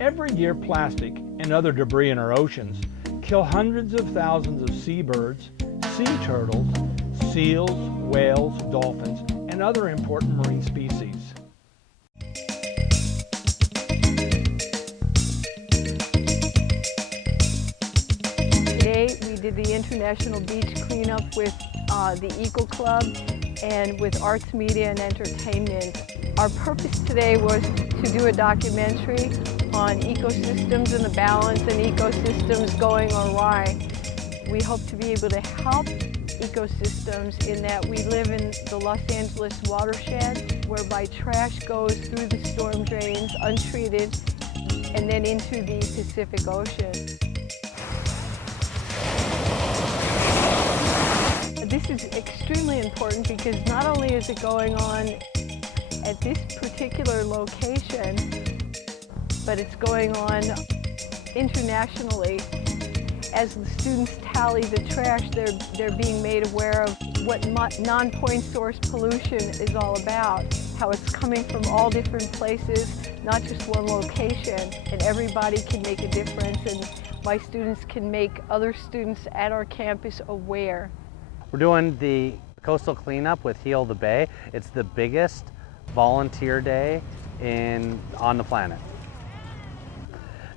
Every year, plastic and other debris in our oceans kill hundreds of thousands of seabirds, sea turtles, seals, whales, dolphins, and other important marine species. Today we did the International Beach Cleanup with the Eco Club and with Arts, Media, and Entertainment. Our purpose today was to do a documentary on ecosystems and the balance and ecosystems going awry. We hope to be able to help ecosystems in that we live in the Los Angeles watershed, whereby trash goes through the storm drains untreated and then into the Pacific Ocean. This is extremely important because not only is it going on at this particular location, but it's going on internationally. As the students tally the trash, they're being made aware of what non-point source pollution is all about, how it's coming from all different places, not just one location, and everybody can make a difference, and my students can make other students at our campus aware. We're doing the coastal cleanup with Heal the Bay. It's the biggest volunteer day on the planet.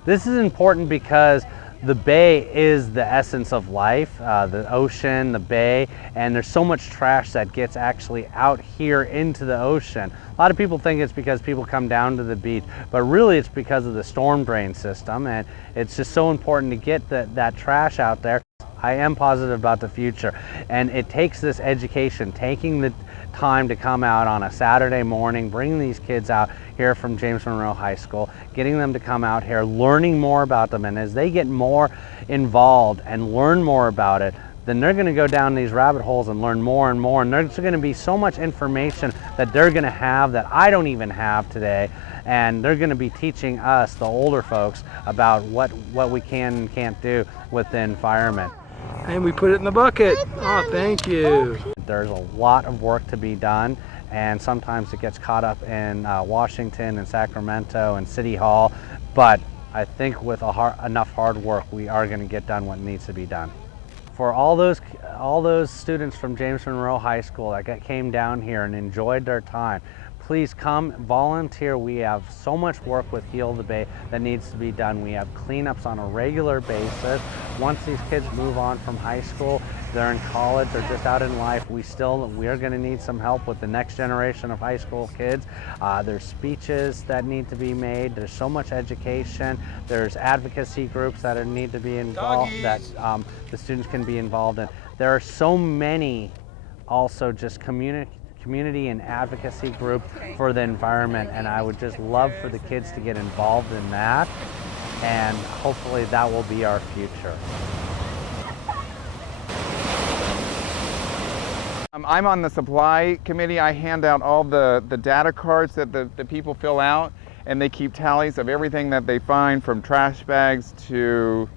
This is important because the bay is the essence of life, the ocean, the bay, and there's so much trash that gets actually out here into the ocean. A lot of people think it's because people come down to the beach, but really it's because of the storm drain system, and it's just so important to get that trash out there. I am positive about the future, and it takes this education, taking the time to come out on a Saturday morning, bringing these kids out here from James Monroe High School, getting them to come out here, learning more about them, and as they get more involved and learn more about it, then they're going to go down these rabbit holes and learn more and more, and there's going to be so much information that they're going to have that I don't even have today, and they're going to be teaching us, the older folks, about what we can and can't do with the environment. And we put it in the bucket. Oh, thank you. There's a lot of work to be done, and sometimes it gets caught up in Washington and Sacramento and City Hall, but I think with enough hard work, we are going to get done what needs to be done. For all those students from James Monroe High School that came down here and enjoyed their time, please come volunteer. We have so much work with Heal the Bay that needs to be done. We have cleanups on a regular basis. Once these kids move on from high school, they're in college or just out in life, we are going to need some help with the next generation of high school kids. There's speeches that need to be made. There's so much education. There's advocacy groups that need to be involved, that the students can be involved in. There are so many also just community and advocacy group for the environment, and I would just love for the kids to get involved in that, and hopefully that will be our future. I'm on the supply committee. I hand out all the data cards that the people fill out, and they keep tallies of everything that they find, from trash bags to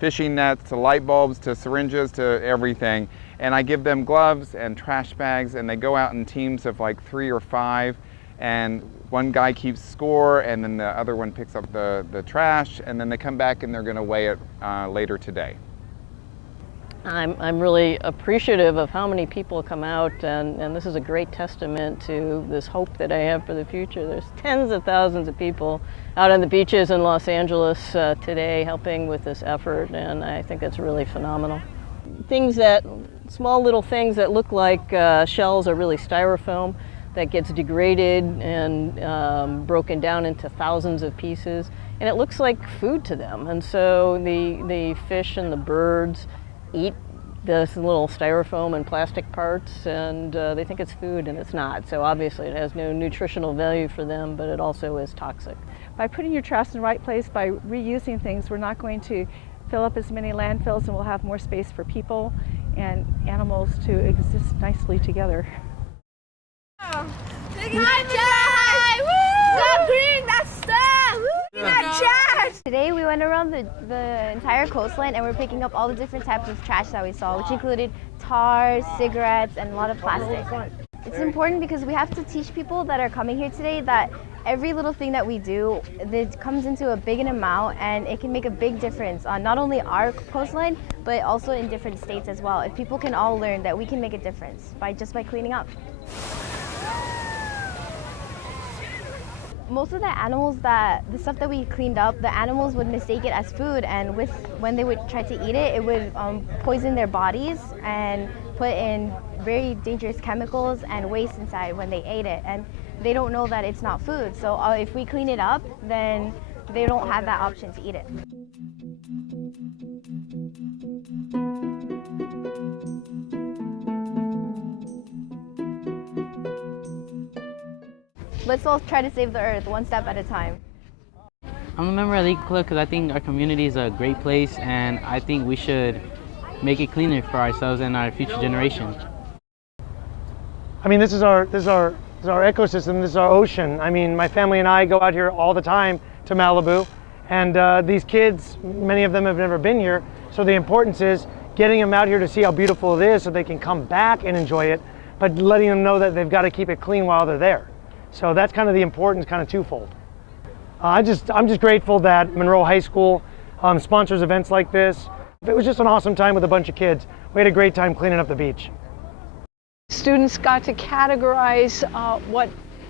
fishing nets to light bulbs to syringes to everything. And I give them gloves and trash bags, and they go out in teams of like 3 or 5, and one guy keeps score, and then the other one picks up the trash, and then they come back and they're going to weigh it later today. I'm really appreciative of how many people come out, and this is a great testament to this hope that I have for the future. There's tens of thousands of people out on the beaches in Los Angeles today helping with this effort, and I think that's really phenomenal. Small little things that look like shells are really styrofoam that gets degraded and broken down into thousands of pieces, and it looks like food to them. And so the fish and the birds eat this little styrofoam and plastic parts, and they think it's food, and it's not. So obviously it has no nutritional value for them, but it also is toxic. By putting your trash in the right place, by reusing things, we're not going to fill up as many landfills, and we'll have more space for people and animals to exist nicely together. Today we went around the entire coastline, and we're picking up all the different types of trash that we saw, which included tar, cigarettes, and a lot of plastic. It's important because we have to teach people that are coming here today that every little thing that we do, it comes into a big amount, and it can make a big difference on not only our coastline, but also in different states as well. If people can all learn that we can make a difference by cleaning up. Most of the animals the stuff that we cleaned up, the animals would mistake it as food, and when they would try to eat it, it would poison their bodies and put in very dangerous chemicals and waste inside when they ate it. And they don't know that it's not food. So if we clean it up, then they don't have that option to eat it. Let's all try to save the earth one step at a time. I'm a member of the Eco Club because I think our community is a great place, and I think we should make it cleaner for ourselves and our future generation. I mean, this is our ecosystem, this is our ocean. I mean, my family and I go out here all the time to Malibu, and these kids, many of them have never been here, so the importance is getting them out here to see how beautiful it is so they can come back and enjoy it, but letting them know that they've got to keep it clean while they're there. So that's kind of the importance, kind of twofold. I'm just grateful that Monroe High School sponsors events like this. It was just an awesome time with a bunch of kids. We had a great time cleaning up the beach. Students got to categorize what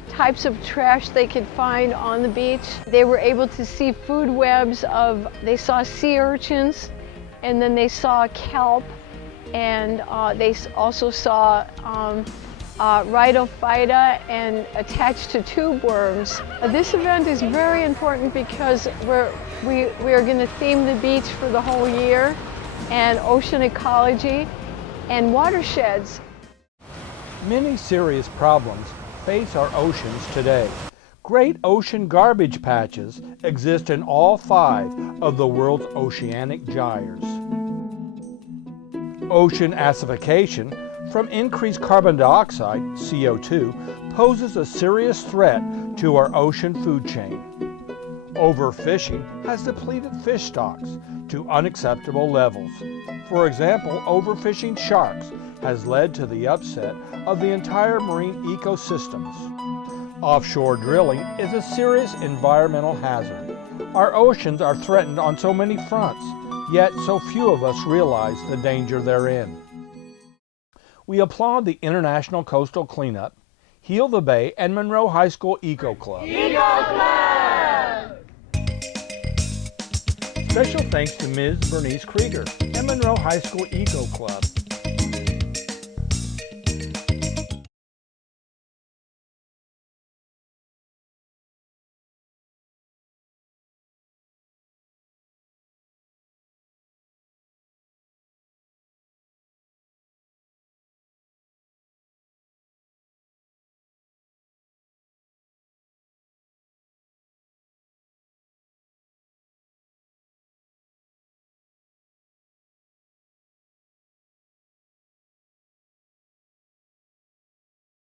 types of trash they could find on the beach. They were able to see food webs they saw sea urchins, and then they saw kelp, and they also saw rhydophyta and attached to tube worms. This event is very important because we are going to theme the beach for the whole year, and ocean ecology and watersheds. Many serious problems face our oceans today. Great ocean garbage patches exist in all 5 of the world's oceanic gyres. Ocean acidification from increased carbon dioxide, CO2, poses a serious threat to our ocean food chain. Overfishing has depleted fish stocks to unacceptable levels. For example, overfishing sharks has led to the upset of the entire marine ecosystems. Offshore drilling is a serious environmental hazard. Our oceans are threatened on so many fronts, yet so few of us realize the danger therein. We applaud the International Coastal Cleanup, Heal the Bay, and Monroe High School Eco Club. Eco Club! Special thanks to Ms. Bernice Krieger and Monroe High School Eco Club.